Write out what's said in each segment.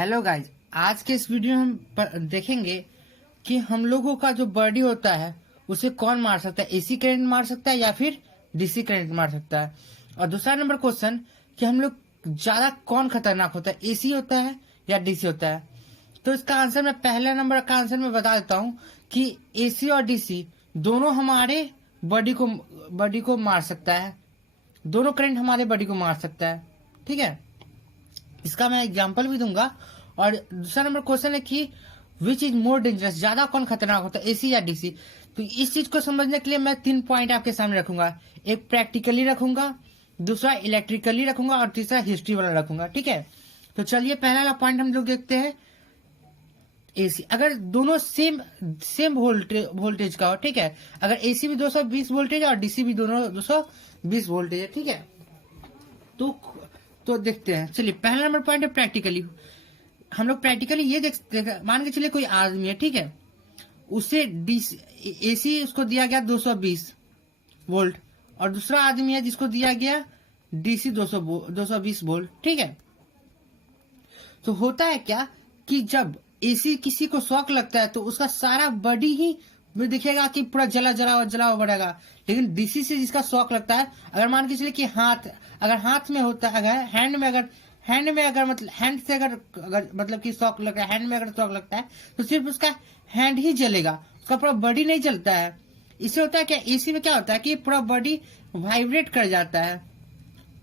Hello guys, आज के इस वीडियो में हम देखेंगे कि हम लोगों का जो बॉडी होता है उसे कौन मार सकता है। एसी करंट मार सकता है या फिर डीसी करंट मार सकता है। और दूसरा नंबर क्वेश्चन कि हम लोग ज्यादा कौन खतरनाक होता है, एसी होता है या डीसी होता है। तो इसका आंसर मैं पहला नंबर का आंसर मैं बता देता हूँ कि एसी और डीसी दोनों हमारे बॉडी को मार सकता है। दोनों करंट हमारे बॉडी को मार सकता है। ठीक है, इसका मैं एग्जांपल भी दूंगा। और दूसरा नंबर क्वेश्चन है कि विच इज मोर डेंजरस, ज्यादा कौन खतरनाक होता है, एसी या डीसी। तो इस चीज को समझने के लिए मैं 3 पॉइंट आपके सामने रखूंगा। एक प्रैक्टिकली रखूंगा, दूसरा इलेक्ट्रिकली रखूंगा और तीसरा हिस्ट्री वाला रखूंगा। ठीक है, तो चलिए पहला वाला पॉइंट हम लोग देखते हैं। एसी अगर दोनों सेम वोल्टेज का हो, ठीक है, अगर एसी भी 220 वोल्टेज और डीसी भी दोनों 220 वोल्टेज है, ठीक है, तो देखते हैं। चलिए पहला नंबर पॉइंट है प्रैक्टिकली। हम लोग प्रैक्टिकली ये देखते, मान के चलिए कोई आदमी है, ठीक है, उसे एसी उसको दिया गया 220 वोल्ट और दूसरा आदमी है जिसको दिया गया डीसी 220 वोल्ट। ठीक है, तो होता है क्या कि जब एसी किसी को शॉक लगता है तो उसका सारा बॉडी ही में दिखेगा कि पूरा जला हुआ बढ़ेगा। लेकिन डीसी से जिसका शॉक लगता है, अगर मान के चलिए कि हाथ में होता है, अगर हैंड से मतलब कि शॉक लगता है, हैंड में अगर शॉक लगता है तो सिर्फ उसका हैंड ही जलेगा, उसका पूरा बॉडी नहीं जलता है। इससे होता है क्या, एसी में क्या होता है कि पूरा बॉडी वाइब्रेट कर जाता है,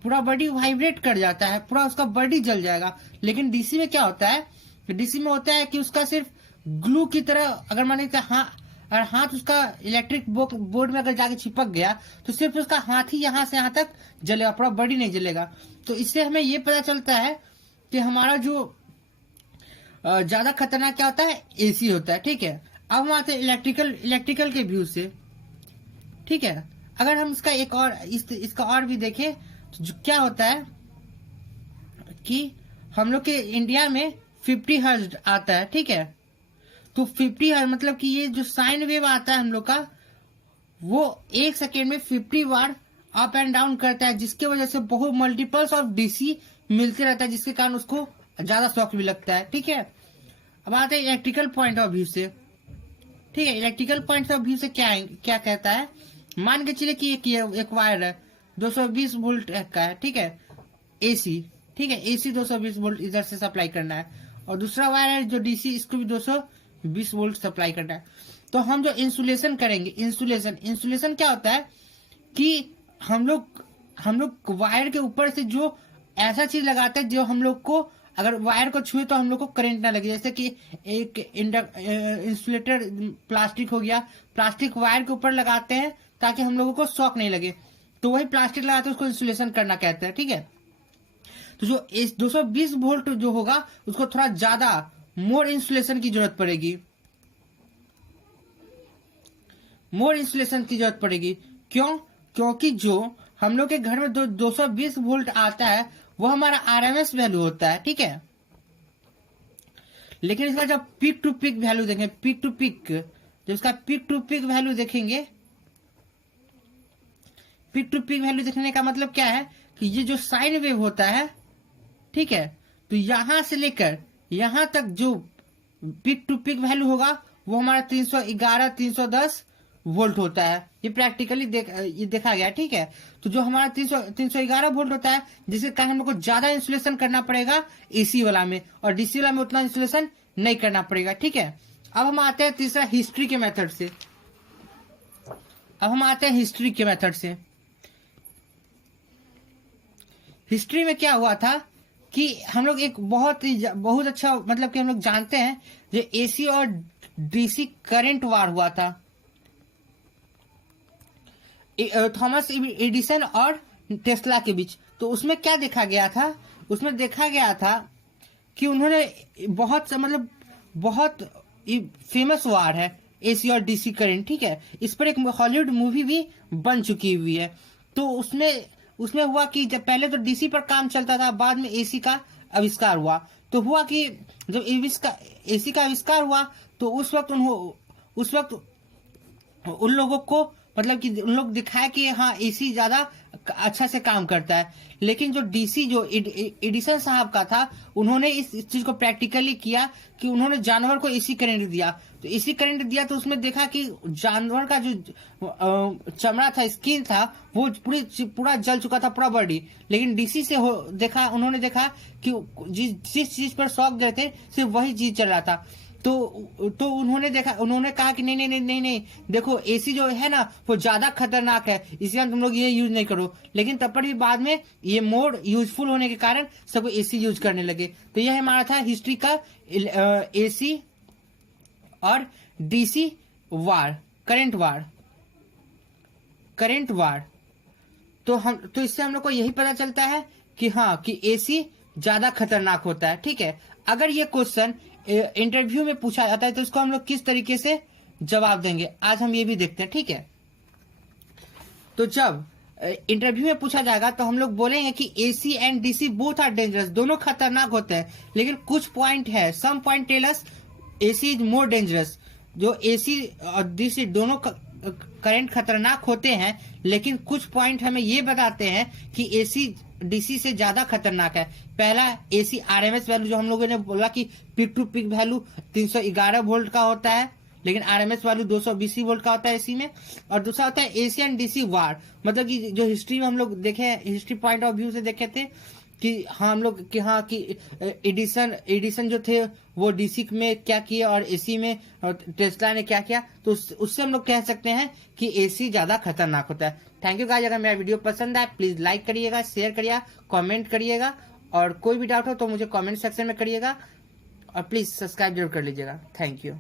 पूरा उसका बॉडी जल जाएगा। लेकिन डीसी में क्या होता है, डीसी में होता है कि उसका सिर्फ ग्लू की तरह, अगर माने अगर हाथ उसका इलेक्ट्रिक बोर्ड में अगर जाके चिपक गया तो सिर्फ उसका हाथ ही यहाँ से यहाँ तक जलेगा, पूरा बॉडी नहीं जलेगा। तो इससे हमें ये पता चलता है कि हमारा जो ज्यादा खतरनाक क्या होता है, एसी होता है। ठीक है, अब हम आते हैं इलेक्ट्रिकल के व्यू से। ठीक है, अगर हम इसका एक और इसका और भी देखें तो क्या होता है कि हम लोग के इंडिया में 50 हर्ट्ज आता है। ठीक है, तो 50 हर्ट्ज मतलब कि ये जो साइन वेव आता है हम लोग का, वो 1 सेकेंड में 50 बार अप एंड डाउन करता है, जिसके वजह से बहुत मल्टीपल्स ऑफ डीसी मिलते रहता है, जिसके कारण उसको ज्यादा शॉक भी लगता है। ठीक है, अब आते हैं इलेक्ट्रिकल पॉइंट ऑफ व्यू से। ठीक है, इलेक्ट्रिकल पॉइंट ऑफ व्यू से क्या कहता है, मान के चलिए कि एक वायर है 220 वोल्ट का है। ठीक है, एसी, ठीक है, एसी 220 वोल्ट इधर से सप्लाई करना है और दूसरा वायर है जो डीसी, इसको भी 220 वोल्ट सप्लाई करना है। तो हम जो इंसुलेशन करेंगे, इंसुलेशन क्या होता है कि हम लोग वायर के ऊपर से जो ऐसा चीज लगाते हैं जो हम लोग को अगर वायर को छुए तो हम लोग को करंट ना लगे। जैसे कि एक इंसुलेटर प्लास्टिक हो गया, प्लास्टिक वायर के ऊपर लगाते हैं ताकि हम लोगों को शॉक नहीं लगे, तो वही प्लास्टिक लगाते हैं, उसको इंसुलेशन करना कहते हैं। ठीक है, तो जो 220 वोल्ट जो होगा उसको थोड़ा ज्यादा मोर इंसुलेशन की जरूरत पड़ेगी। क्योंकि जो हम लोग के घर में 220 वोल्ट आता है वो हमारा आरएमएस वैल्यू होता है। ठीक है, लेकिन इसका जब पीक टू पीक वैल्यू देखेंगे, पीक टू पीक वैल्यू देखेंगे, पीक टू पीक वैल्यू देखने का मतलब क्या है कि ये जो साइन वेव होता है, ठीक है, तो यहां से लेकर यहां तक जो पीक टू पीक वैल्यू होगा वो हमारा 310 वोल्ट होता है। ये प्रैक्टिकली ये देखा गया। ठीक है, तो जो हमारा 311 वोल्ट होता है, जिसके कारण हम लोग को ज्यादा इंसुलेशन करना पड़ेगा एसी वाला में, और डीसी वाला में उतना इंसुलेशन नहीं करना पड़ेगा। ठीक है, अब हम आते हैं तीसरा हिस्ट्री के मेथड से। हिस्ट्री में क्या हुआ था कि हम लोग एक बहुत अच्छा मतलब कि हम लोग जानते हैं जो एसी और डीसी करंट वार हुआ था, थॉमस एडिसन और टेस्ला के बीच। तो उसमें क्या देखा गया था, उसमें देखा गया था कि उन्होंने बहुत फेमस वार है एसी और डीसी करंट। ठीक है, इस पर एक हॉलीवुड मूवी भी बन चुकी हुई है। तो उसमें हुआ कि जब पहले तो डीसी पर काम चलता था, बाद में एसी का आविष्कार हुआ। तो हुआ कि जब एसी का आविष्कार हुआ तो उस वक्त उन लोगों को मतलब कि उन लोग दिखाया कि हाँ एसी ज्यादा अच्छा से काम करता है। लेकिन जो डीसी जो एडिसन साहब का था, उन्होंने इस चीज को प्रैक्टिकली किया कि उन्होंने जानवर को एसी करंट दिया। तो एसी करंट दिया तो उसमें देखा कि जानवर का जो चमड़ा था, स्किन था, वो पूरा जल चुका था, पूरा बॉडी। लेकिन डीसी से उन्होंने देखा कि जिस चीज पर शौक गए थे सिर्फ वही चीज चल रहा था। तो उन्होंने कहा कि नहीं, देखो एसी जो है ना वो ज्यादा खतरनाक है, इसलिए तुम लोग ये यूज नहीं करो। लेकिन तब पर भी बाद में ये मोड यूजफुल होने के कारण सब एसी यूज करने लगे। तो यह हमारा था हिस्ट्री का एसी और डीसी वार, करंट वार। तो इससे हम लोग को यही पता चलता है कि हाँ कि एसी ज्यादा खतरनाक होता है। ठीक है, अगर ये क्वेश्चन इंटरव्यू में पूछा जाता है तो इसको हम लोग किस तरीके से जवाब देंगे, आज हम ये भी देखते हैं। ठीक है, तो जब इंटरव्यू में पूछा जाएगा तो हम लोग बोलेंगे कि AC and DC both are dangerous, दोनों खतरनाक होते हैं। लेकिन कुछ पॉइंट है, some point tell us AC is more dangerous. जो एसी और डीसी दोनों करंट खतरनाक होते हैं, लेकिन कुछ पॉइंट हमें ये बताते हैं कि एसी डीसी से ज्यादा खतरनाक है। पहला, एसी आरएमएस वैल्यू, जो हम लोगों ने बोला कि peak to peak value 311 volt का होता है, लेकिन आरएमएस वैल्यू 220 वोल्ट का होता है एसी में। और दूसरा होता है एसी एंड डीसी वार, मतलब कि जो हिस्ट्री में हम लोग देखे, हिस्ट्री पॉइंट ऑफ व्यू से देखे थे कि हाँ हम लोग कि हाँ कि एडिसन जो थे वो डीसी में क्या किए और एसी में टेस्ला ने क्या किया। तो उससे हम लोग कह सकते हैं कि एसी ज्यादा खतरनाक होता है। थैंक यू गाइस, अगर मेरा वीडियो पसंद आए प्लीज लाइक करिएगा, शेयर करिएगा, कमेंट करिएगा, और कोई भी डाउट हो तो मुझे कमेंट सेक्शन में करिएगा, और प्लीज सब्सक्राइब जरूर कर लीजिएगा। Thank you.